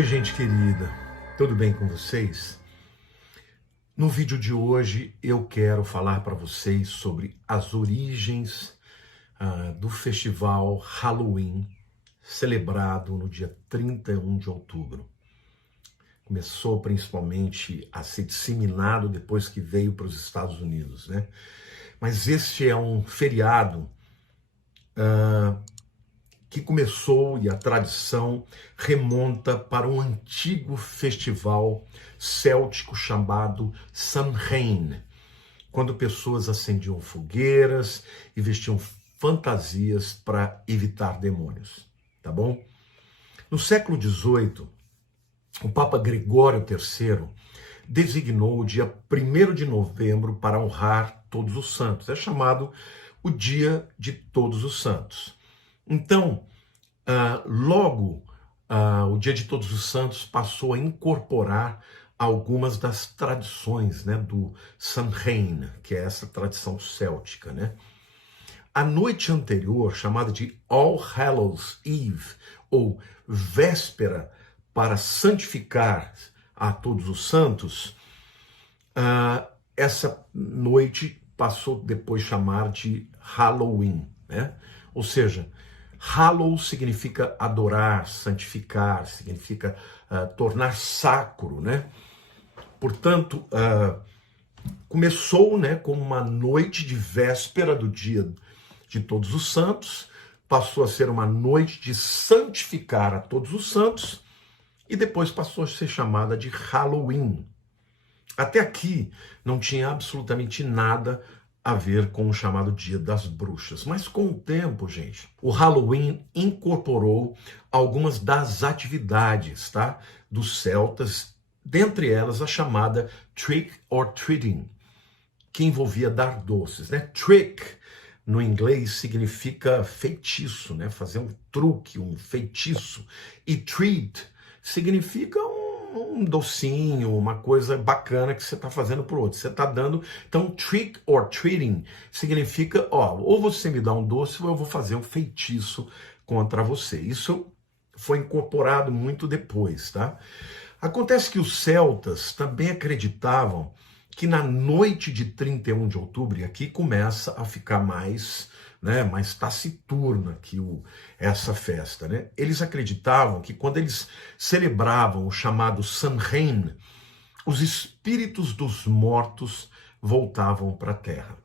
Oi, gente querida, tudo bem com vocês? No vídeo de hoje eu quero falar para vocês sobre as origens do festival Halloween, celebrado no dia 31 de outubro. Começou principalmente a ser disseminado depois que veio para os Estados Unidos, né? Mas este é um feriado que começou, e a tradição remonta para um antigo festival céltico chamado Samhain, quando pessoas acendiam fogueiras e vestiam fantasias para evitar demônios, tá bom? No século XVIII, o Papa Gregório III designou o dia 1º de novembro para honrar Todos os Santos. É chamado o Dia de Todos os Santos. Então, o Dia de Todos os Santos passou a incorporar algumas das tradições, né, do Samhain, que é essa tradição céltica, né? A noite anterior, chamada de All Hallows Eve, ou véspera para santificar a Todos os Santos, essa noite passou depois a chamar de Halloween, né? Ou seja, Hallow significa adorar, santificar, significa tornar sacro, né? Portanto, começou, né, com uma noite de véspera do dia de Todos os Santos, passou a ser uma noite de santificar a Todos os Santos e depois passou a ser chamada de Halloween. Até aqui não tinha absolutamente nada a ver com o chamado Dia das Bruxas. Mas com o tempo, gente, o Halloween incorporou algumas das atividades, tá, dos celtas, dentre elas a chamada Trick or Treating, que envolvia dar doces, né? Trick, no inglês, significa feitiço, né? Fazer um truque, um feitiço. E treat significa um docinho, uma coisa bacana que você está fazendo para o outro. Você está dando. Então, trick or treating significa, ou você me dá um doce ou eu vou fazer um feitiço contra você. Isso foi incorporado muito depois, tá? Acontece que os celtas também acreditavam que na noite de 31 de outubro, e aqui começa a ficar mais, né, mais taciturna aqui essa festa, né? Eles acreditavam que quando eles celebravam o chamado Samhain, os espíritos dos mortos voltavam para a terra.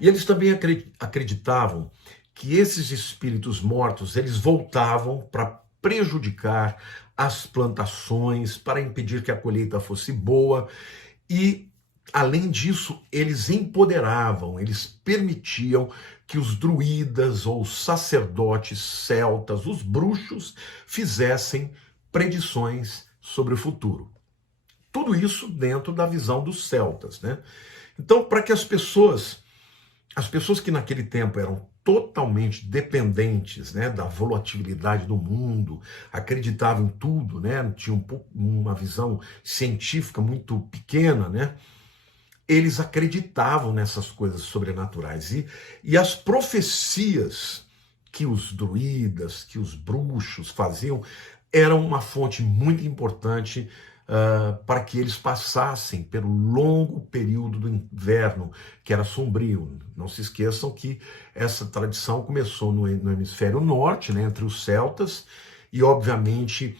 E eles também acreditavam que esses espíritos mortos, eles voltavam para prejudicar as plantações, para impedir que a colheita fosse boa e, além disso, eles empoderavam, eles permitiam que os druidas ou sacerdotes celtas, os bruxos, fizessem predições sobre o futuro. Tudo isso dentro da visão dos celtas, né? Então, para que as pessoas que naquele tempo eram totalmente dependentes, né, da volatilidade do mundo, acreditavam em tudo, né, tinham uma visão científica muito pequena, né, eles acreditavam nessas coisas sobrenaturais. E as profecias que os druidas, que os bruxos faziam, eram uma fonte muito importante para que eles passassem pelo longo período do inverno, que era sombrio. Não se esqueçam que essa tradição começou no hemisfério norte, né, entre os celtas, e obviamente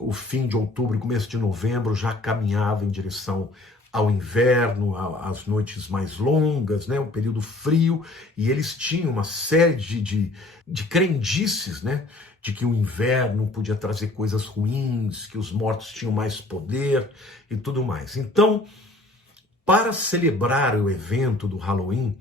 o fim de outubro e começo de novembro já caminhava em direção ao inverno, às noites mais longas, né, um período frio, e eles tinham uma série de crendices, né, de que o inverno podia trazer coisas ruins, que os mortos tinham mais poder e tudo mais. Então, para celebrar o evento do Halloween,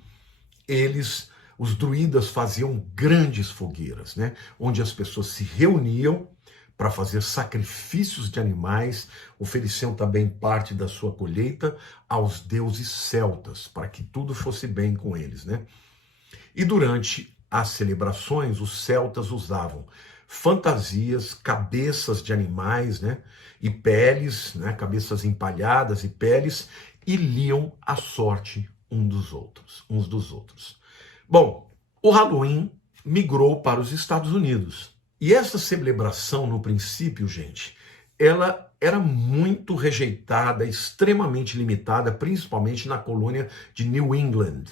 os druidas faziam grandes fogueiras, né, onde as pessoas se reuniam para fazer sacrifícios de animais, ofereciam também parte da sua colheita aos deuses celtas, para que tudo fosse bem com eles, né? E durante as celebrações, os celtas usavam fantasias, cabeças de animais, né, e peles, né, cabeças empalhadas e peles, e liam a sorte uns dos outros. Bom, o Halloween migrou para os Estados Unidos. E essa celebração, no princípio, gente, ela era muito rejeitada, extremamente limitada, principalmente na colônia de New England,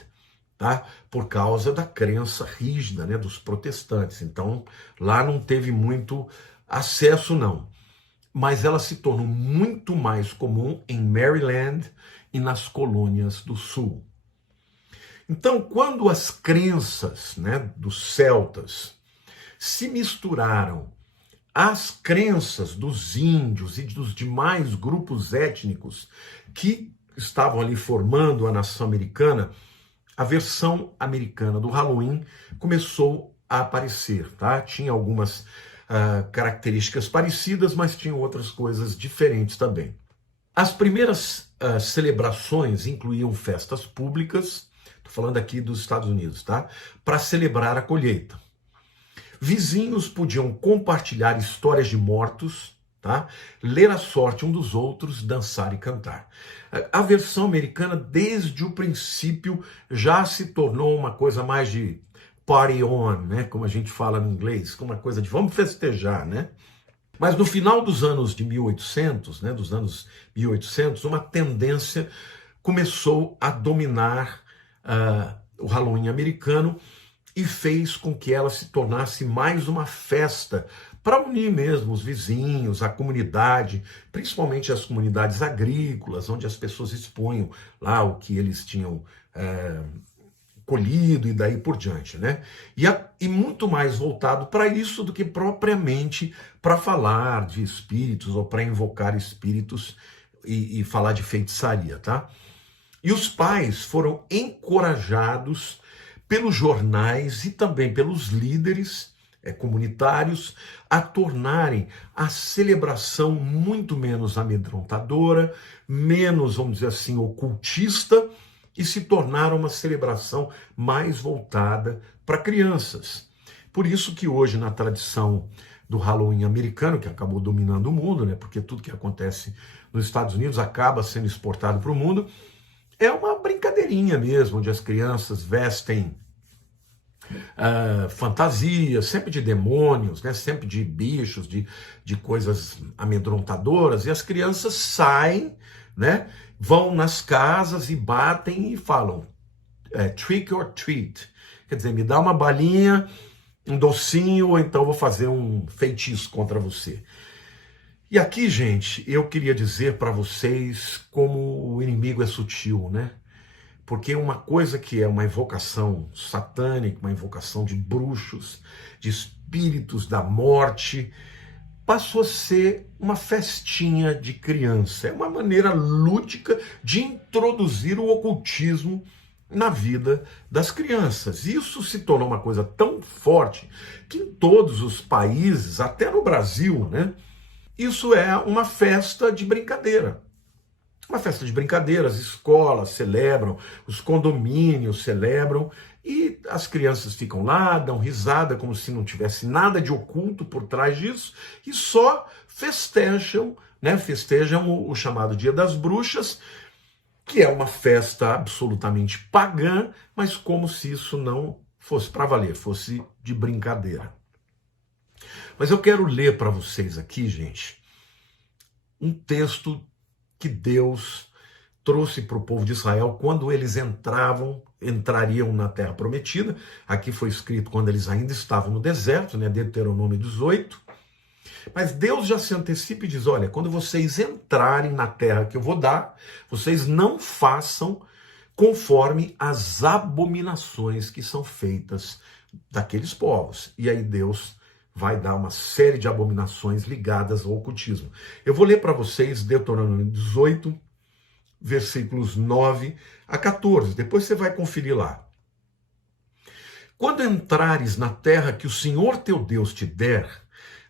tá? Por causa da crença rígida, né, dos protestantes. Então, lá não teve muito acesso, não. Mas ela se tornou muito mais comum em Maryland e nas colônias do Sul. Então, quando as crenças, né, dos celtas se misturaram às crenças dos índios e dos demais grupos étnicos que estavam ali formando a nação americana, a versão americana do Halloween começou a aparecer, tá? Tinha algumas características parecidas, mas tinha outras coisas diferentes também. As primeiras celebrações incluíam festas públicas, estou falando aqui dos Estados Unidos, tá? Para celebrar a colheita. Vizinhos podiam compartilhar histórias de mortos, tá? Ler a sorte um dos outros, dançar e cantar. A versão americana, desde o princípio, já se tornou uma coisa mais de party on, né? Como a gente fala no inglês, uma coisa de vamos festejar, né? Mas no final dos anos de 1800, né, dos anos 1800, uma tendência começou a dominar o Halloween americano e fez com que ela se tornasse mais uma festa para unir mesmo os vizinhos, a comunidade, principalmente as comunidades agrícolas, onde as pessoas expunham lá o que eles tinham colhido e daí por diante, né? E muito mais voltado para isso do que propriamente para falar de espíritos ou para invocar espíritos e falar de feitiçaria, tá? E os pais foram encorajados pelos jornais e também pelos líderes comunitários a tornarem a celebração muito menos amedrontadora, menos, vamos dizer assim, ocultista, e se tornaram uma celebração mais voltada para crianças. Por isso que hoje, na tradição do Halloween americano, que acabou dominando o mundo, né, porque tudo que acontece nos Estados Unidos acaba sendo exportado para o mundo, é uma brincadeirinha mesmo, onde as crianças vestem fantasias, sempre de demônios, né, sempre de bichos, de coisas amedrontadoras, e as crianças saem, né, vão nas casas e batem e falam trick or treat. Quer dizer, me dá uma balinha, um docinho, ou então vou fazer um feitiço contra você. E aqui, gente, eu queria dizer para vocês como o inimigo é sutil, né? Porque uma coisa que é uma invocação satânica, uma invocação de bruxos, de espíritos da morte, passou a ser uma festinha de criança. É uma maneira lúdica de introduzir o ocultismo na vida das crianças. Isso se tornou uma coisa tão forte que em todos os países, até no Brasil, né, isso é uma festa de brincadeira. Uma festa de brincadeira, as escolas celebram, os condomínios celebram, e as crianças ficam lá, dão risada, como se não tivesse nada de oculto por trás disso, e só festejam, né? Festejam o chamado Dia das Bruxas, que é uma festa absolutamente pagã, mas como se isso não fosse para valer, fosse de brincadeira. Mas eu quero ler para vocês aqui, gente, um texto que Deus trouxe para o povo de Israel quando eles entrariam na Terra Prometida. Aqui foi escrito quando eles ainda estavam no deserto, né, Deuteronômio 18. Mas Deus já se antecipa e diz, olha, quando vocês entrarem na terra que eu vou dar, vocês não façam conforme as abominações que são feitas daqueles povos. E aí Deus vai dar uma série de abominações ligadas ao ocultismo. Eu vou ler para vocês Deuteronômio 18, versículos 9 a 14. Depois você vai conferir lá. Quando entrares na terra que o Senhor teu Deus te der,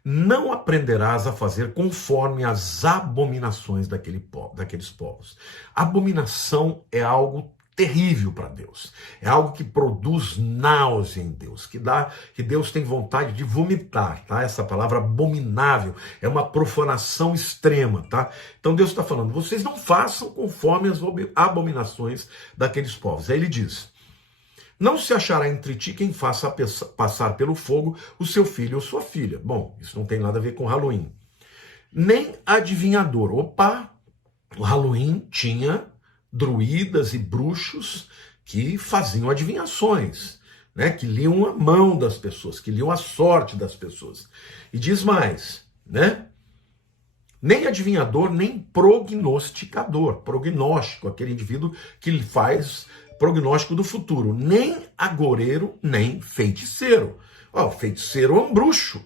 não aprenderás a fazer conforme as abominações daqueles povos. Abominação é algo terrível para Deus. É algo que produz náusea em Deus, que Deus tem vontade de vomitar, tá? Essa palavra abominável é uma profanação extrema, tá? Então Deus está falando, vocês não façam conforme as abominações daqueles povos. Aí ele diz, não se achará entre ti quem faça passar pelo fogo o seu filho ou sua filha. Bom, isso não tem nada a ver com Halloween. nem adivinhador. Opa, o Halloween tinha druidas e bruxos que faziam adivinhações, né? Que liam a mão das pessoas, que liam a sorte das pessoas. E diz mais, né? Nem adivinhador, nem prognosticador, prognóstico, aquele indivíduo que faz prognóstico do futuro, nem agoureiro, nem feiticeiro. Ó, o feiticeiro é um bruxo,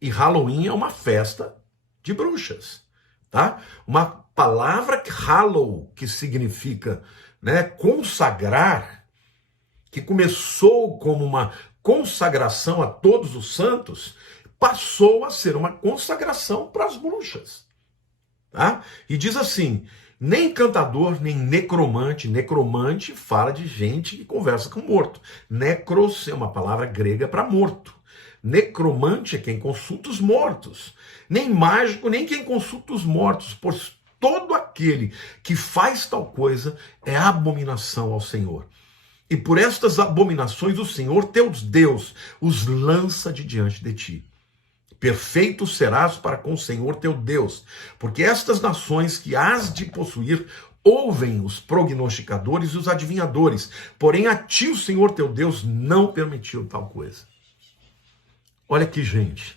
e Halloween é uma festa de bruxas, tá? Uma palavra hallow, que significa, né, consagrar, que começou como uma consagração a todos os santos, passou a ser uma consagração para as bruxas. Tá? E diz assim, nem encantador, nem necromante. Necromante fala de gente que conversa com morto. Necros é uma palavra grega para morto. Necromante é quem consulta os mortos. Nem mágico, nem quem consulta os mortos, pois todo aquele que faz tal coisa é abominação ao Senhor. E por estas abominações o Senhor teu Deus os lança de diante de ti. Perfeito serás para com o Senhor teu Deus, porque estas nações que hás de possuir ouvem os prognosticadores e os adivinhadores, porém a ti o Senhor teu Deus não permitiu tal coisa. Olha aqui, gente.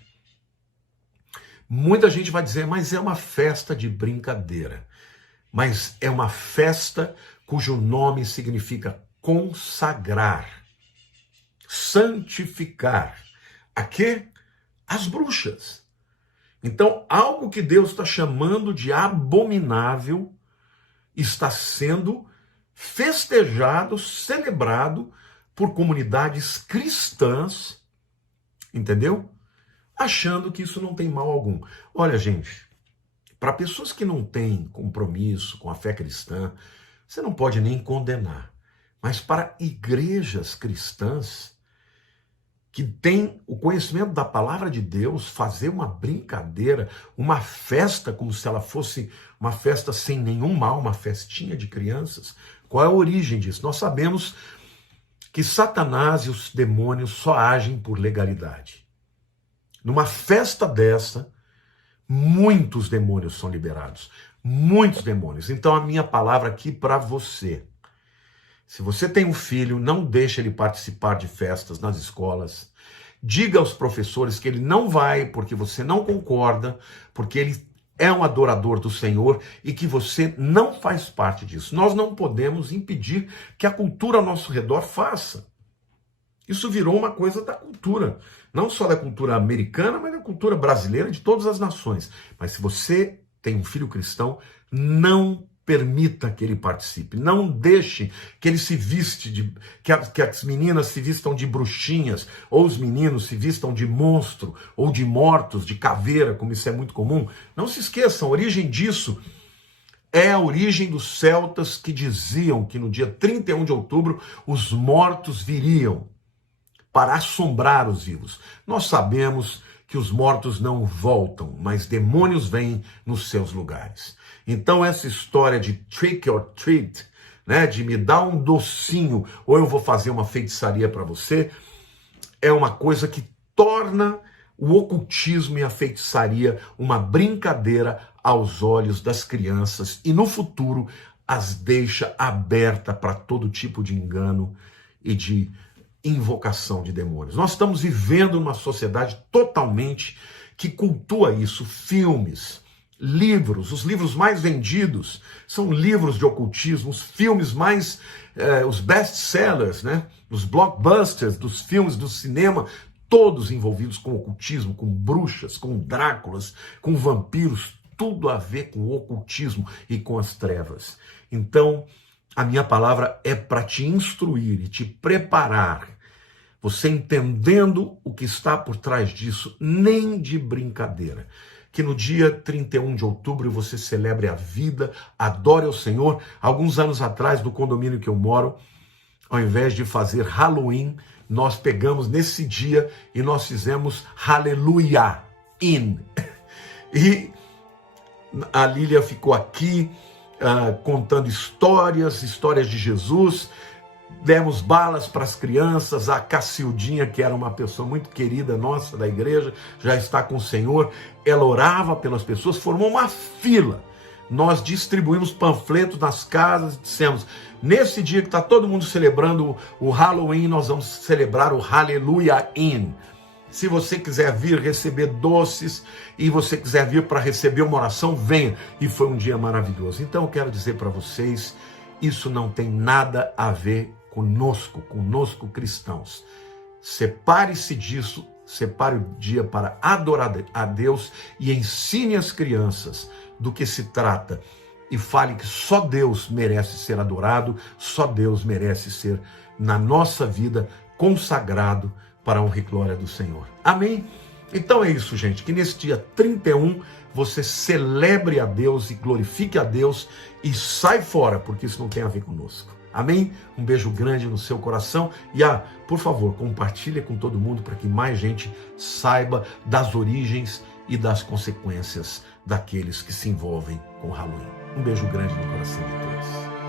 Muita gente vai dizer, mas é uma festa de brincadeira. Mas é uma festa cujo nome significa consagrar, santificar. A quê? As bruxas. Então, algo que Deus está chamando de abominável está sendo festejado, celebrado por comunidades cristãs, entendeu? Achando que isso não tem mal algum. Olha, gente, para pessoas que não têm compromisso com a fé cristã, você não pode nem condenar. Mas para igrejas cristãs, que tem o conhecimento da palavra de Deus, fazer uma brincadeira, uma festa como se ela fosse uma festa sem nenhum mal, uma festinha de crianças. Qual é a origem disso? Nós sabemos que Satanás e os demônios só agem por legalidade. Numa festa dessa, muitos demônios são liberados. Muitos demônios. Então a minha palavra aqui para você. Se você tem um filho, não deixe ele participar de festas nas escolas. Diga aos professores que ele não vai porque você não concorda, porque ele é um adorador do Senhor e que você não faz parte disso. Nós não podemos impedir que a cultura ao nosso redor faça. Isso virou uma coisa da cultura, não só da cultura americana, mas da cultura brasileira, de todas as nações. Mas se você tem um filho cristão, não permita que ele participe, não deixe que ele se viste que as meninas se vistam de bruxinhas, ou os meninos se vistam de monstro, ou de mortos, de caveira, como isso é muito comum. Não se esqueçam, a origem disso é a origem dos celtas que diziam que no dia 31 de outubro os mortos viriam para assombrar os vivos. Nós sabemos que os mortos não voltam, mas demônios vêm nos seus lugares. Então essa história de trick or treat, né, de me dar um docinho ou eu vou fazer uma feitiçaria para você, é uma coisa que torna o ocultismo e a feitiçaria uma brincadeira aos olhos das crianças e no futuro as deixa aberta para todo tipo de engano e de invocação de demônios. Nós estamos vivendo uma sociedade totalmente que cultua isso, filmes, livros, os livros mais vendidos são livros de ocultismo, os filmes mais, os best-sellers, né? Os blockbusters dos filmes, do cinema, todos envolvidos com ocultismo, com bruxas, com Dráculas, com vampiros, tudo a ver com o ocultismo e com as trevas. Então, a minha palavra é para te instruir e te preparar, você entendendo o que está por trás disso, nem de brincadeira. Que no dia 31 de outubro você celebre a vida, adore ao Senhor. Alguns anos atrás, no condomínio que eu moro, ao invés de fazer Halloween, nós pegamos nesse dia e nós fizemos Hallelujah in. E a Lília ficou aqui contando histórias de Jesus, demos balas para as crianças. A Cacildinha, que era uma pessoa muito querida nossa da igreja, já está com o Senhor, ela orava pelas pessoas, formou uma fila. Nós distribuímos panfletos nas casas, dissemos, nesse dia que está todo mundo celebrando o Halloween, nós vamos celebrar o Hallelujah In. Se você quiser vir receber doces e você quiser vir para receber uma oração, venha. E foi um dia maravilhoso. Então eu quero dizer para vocês, isso não tem nada a ver conosco cristãos. Separe-se disso, separe o dia para adorar a Deus e ensine as crianças do que se trata. E fale que só Deus merece ser adorado, só Deus merece ser, na nossa vida, consagrado para a honra e glória do Senhor. Amém? Então é isso, gente, que nesse dia 31 você celebre a Deus e glorifique a Deus e sai fora, porque isso não tem a ver conosco. Amém? Um beijo grande no seu coração e, por favor, compartilhe com todo mundo para que mais gente saiba das origens e das consequências daqueles que se envolvem com o Halloween. Um beijo grande no coração de todos.